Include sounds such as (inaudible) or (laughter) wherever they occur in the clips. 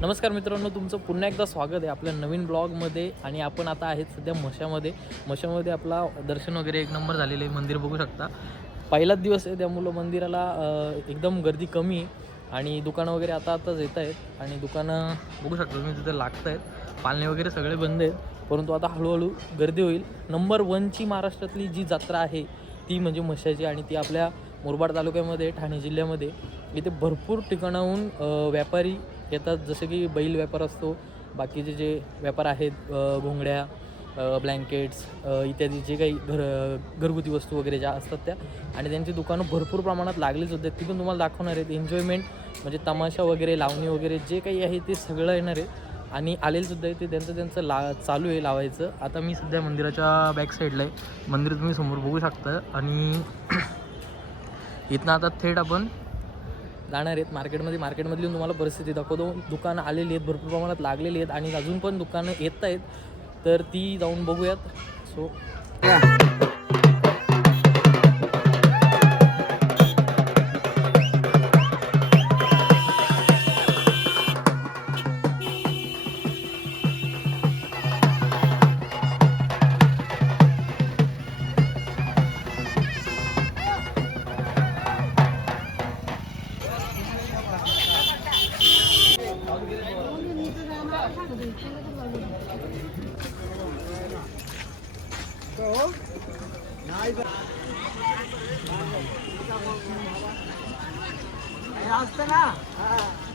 नमस्कार मित्रांनो तुमचं पुन्हा एकदा स्वागत आहे आपल्या नवीन ब्लॉगमध्ये आणि आपण आता आहेत सध्या मशामध्ये. मशामध्ये आपला दर्शन वगैरे एक नंबर झालेलं आहे मंदिर बघू शकता. पहिलाच दिवस आहे त्यामुळं मंदिराला एकदम गर्दी कमी आहे आणि दुकानं वगैरे आता आताच येत आहेत आणि दुकानं बघू शकता तुम्ही तिथे लागत आहेत. पालणे वगैरे सगळे बंद आहेत परंतु आता हळूहळू गर्दी होईल. नंबर वनची महाराष्ट्रातली जी जत्रा आहे ती म्हणजे मशाची आणि ती आपल्या मुरबाड तालुक्यामध्ये ठाणे जिल्ह्यामध्ये इथे भरपूर ठिकाणाहून व्यापारी येतात. जसे की बैल व्यापार असतो बाकीचे जे व्यापार आहेत घोंगड्या ब्लँकेट्स इत्यादी जे काही घर घरगुती वस्तू वगैरे ज्या असतात त्या. आणि त्यांची दुकानं भरपूर प्रमाणात लागलीच होते. ती पण तुम्हाला दाखवणार आहेत एन्जॉयमेंट म्हणजे तमाशा वगैरे लावणी वगैरे जे काही आहे ते सगळं येणार आहे. आणि आलेलं सुद्धा आहे ते त्यांचं त्यांचं ला चालू आहे लावायचं. आता मी सध्या मंदिराच्या बॅक साईडला आहे. मंदिर तुम्ही समोर बघू शकता. आणि (clears throat) इथनं आता थेट आपण जाणार आहेत. मार्केटमध्ये मार्केटमधली तुम्हाला परिस्थिती दाखवतो. दुकानं आलेली आहेत भरपूर प्रमाणात लागलेली आहेत आणि अजून पण दुकानं येत आहेत. तर ती जाऊन बघूयात. सो আসতে না? হ্যাঁ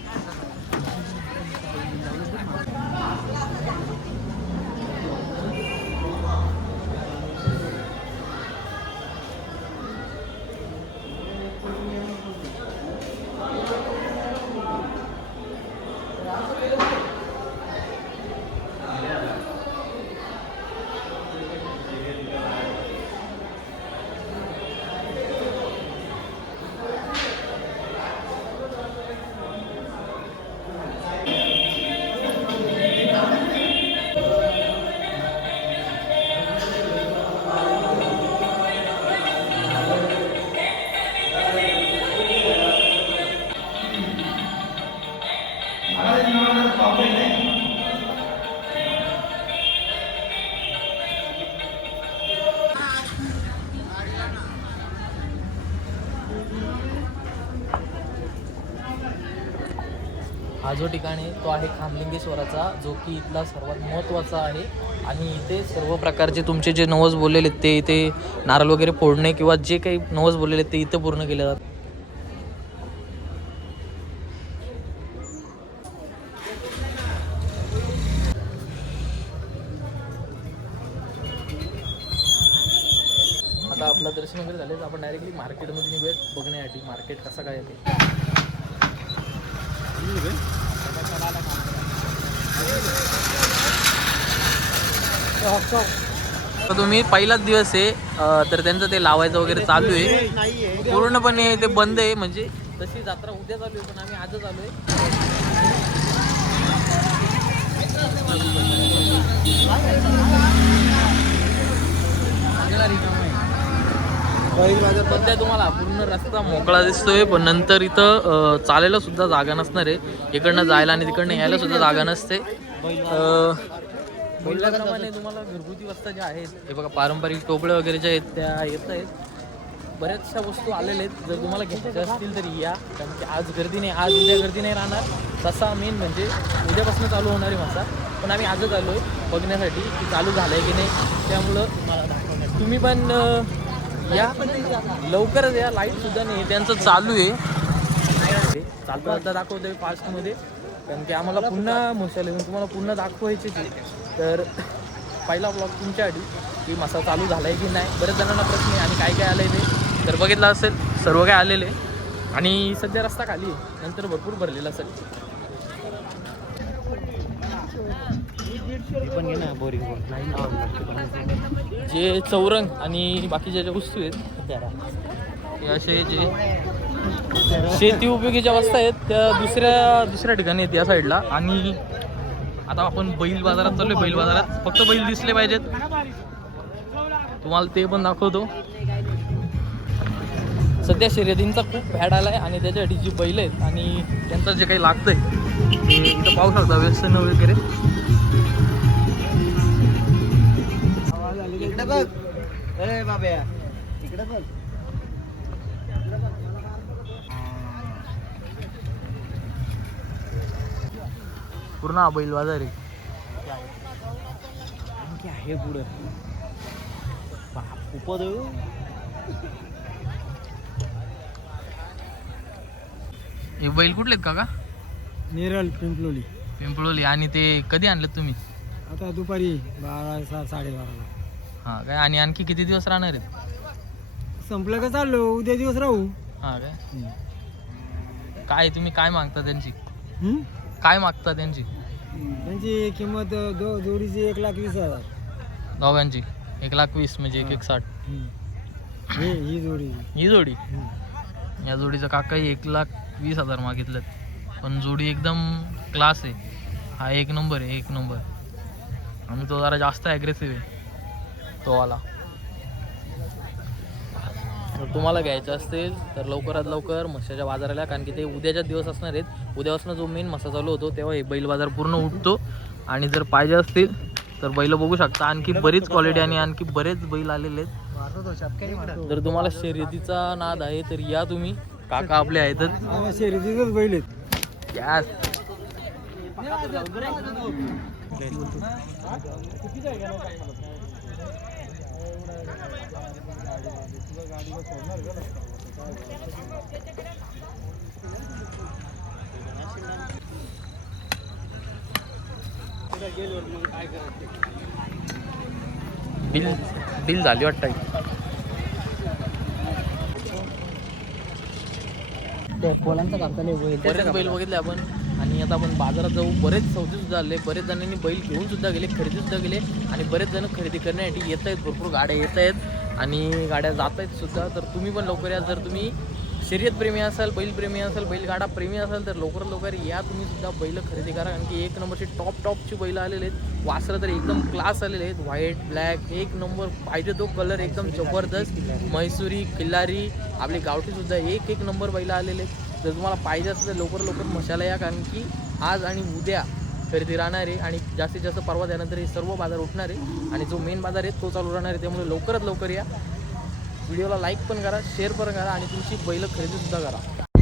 हा जो ठिकाण आहे तो आहे खामलिंगेश्वराचा जो की इथला सर्वात महत्त्वाचा आहे. आणि इथे सर्व प्रकारचे तुमचे जे नवस बोललेले आहेत ते इथे नारळ वगैरे फोडणे किंवा जे काही नवस बोललेले आहेत ते इथं पूर्ण केले जातात. आता आपलं दर्शन वगैरे झाले तर आपण डायरेक्टली मार्केटमध्ये निघूयात बघण्यासाठी. मार्केट कसं काय आहे ते? तुम्ही पहिलाच दिवस आहे तर त्यांचं ते लावायचं वगैरे चालू आहे. पूर्णपणे ते बंद आहे म्हणजे तशी जत्रा उद्या चालू आहे पण आम्ही आजच आलो आहे. सध्या तुम्हाला पूर्ण रस्ता मोकळा दिसतोय पण नंतर इथं चालायला सुद्धा जागा नसणार आहे. इकडनं जायला आणि तिकडनं यायला सुद्धा जागा नसते. बोलल्याप्रमाणे तुम्हाला घरगुती वस्ता ज्या आहेत हे बघा पारंपरिक टोपळे वगैरे ज्या आहेत त्या येत आहेत. बऱ्याचशा वस्तू आलेल्या आहेत. जर तुम्हाला घ्यायच्या असतील तर या. कारण की आज गर्दी नाही आज उद्या गर्दी नाही राहणार. तसा मेन म्हणजे उद्यापासून चालू होणारी माझा. पण आम्ही आजच आलो आहे बघण्यासाठी की चालू झालं आहे की नाही त्यामुळं तुम्ही पण या. लवकरच या. लाइट सुद्धा नाही त्यांचं चालू आहे. चालता आता दाखवतोय फास्टमध्ये कारण की आम्हाला पुन्हा मसाले तुम्हाला पुन्हा दाखवायचे तर पहिला ब्लॉग तुमच्यासाठी की मसा चालू झाला आहे की नाही. बऱ्याच जणांना प्रश्न आहे आणि काय काय आलं आहे ते. तर बघितलं असेल सर्व काय आलेले. आणि सध्या रस्ता खाली आहे. नंतर भरपूर भरलेला असेल. जे चौरंग आणि बाकीच्या ज्या वस्तू आहेत असे जे शेती उपयोगीच्या वस्तू आहेत त्या दुसऱ्या दुसऱ्या ठिकाणी आहेत या साईडला आणि आता आपण बैल बाजारात चाललोय बैल बाजारात. फक्त बैल दिसले पाहिजेत. तुम्हाला ते पण दाखवतो. सध्या शर्यतींचा खूप फॅड आला आहे आणि त्याच्यासाठी जी बैल आहेत आणि त्यांचं जे काही लागतंय ते इथं पाहू शकता व्यसन वगैरे. इकडे बघ. ए बाब्या इकडे बघ. पूर्ण हा बैल बाजार आहे. पुढं. बाप उपद हे. बैल कुठले आहेत काका? नेरळ पिंपलोली. पिंपळोली. आणि ते कधी आणलेत तुम्ही? आता दुपारी बारा सा साडेबाराला. हां काय? आणि आणखी किती दिवस राहणार आहेत? संपलं का चाललो उद्या दिवस राहू. हां काय? काय तुम्ही काय मागता त्यांची? हम्म? काय मागता त्यांची? त्यांची किंमत दो जोडीची एक लाख वीस हजार. दोघांची? एक लाख वीस म्हणजे एक एक साठ हम्म. ही ही जोडी. ही जोडी? हम्म. या जोडीचा काकाही एक लाख वीस हजार मागितलेत. पण जोडी एकदम क्लास आहे. हा एक नंबर आहे एक नंबर. आणि तो जरा जास्त ॲग्रेसिव्ह आहे. तो वाला जर तुम्हाला घ्यायचं असेल तर लवकरात लवकर म्हशाच्या बाजाराला कारण की ते उद्याच्या दिवस असणार आहेत. उद्यापासून जो मेन मसा चालू होतो तेव्हा हे बैल बाजार पूर्ण उठतो. आणि जर पाहिजे असतील तर बैल बघू शकता. आणखी बरीच क्वालिटी आणि आणखी बरेच बैल आलेले आहेत. जर तुम्हाला शर्यतीचा नाद आहे तर या तुम्ही. काका आपले आहेतच आम्हाला शर्यतीतच बैल आहेत. गॅस बिल बिल झाली वाटतं. पोलांचा कापता बरेच बैल बघितले आपण. आणि आता आपण बाजारात जाऊ. बरेच सौदे सुद्धा आले. बरेच जणांनी बैल घेऊन सुद्धा गेले खरेदी सुद्धा गेले आणि बरेच जण खरेदी करण्यासाठी येत आहेत. भरपूर गाड्या येत आहेत आणि गाड्या जात आहेत सुद्धा. तर तुम्ही पण लवकर या. जर तुम्ही शर्यतप्रेमी असाल बैलप्रेमी असाल बैलगाडा प्रेमी असाल तर लवकरात लवकर या. तुम्ही सुद्धा बैल खरेदी करा. कारण की एक नंबरची टॉप टॉपची बैल आलेले आहेत. वासरं तर एकदम क्लास आलेले आहेत. व्हाईट ब्लॅक एक नंबर पाहिजे तो कलर एकदम जबरदस्त. म्हैसुरी किल्लारी आपली गावठीसुद्धा एक एक नंबर बैल आलेले आहेत. जर तुम्हाला पाहिजे असेल तर लवकर लवकर मशाला या कारण की आज आणि उद्या खरेदी राहणार आहे आणि जास्तीत जास्त परवा त्यानंतर हे सर्व बाजार उठणार आहे. आणि जो मेन बाजार आहे तो चालू राहणार आहे त्यामुळे लवकरात लवकर या. व्हिडिओला लाईक पण करा शेअर पण करा आणि तुमची बैल खरेदीसुद्धा करा.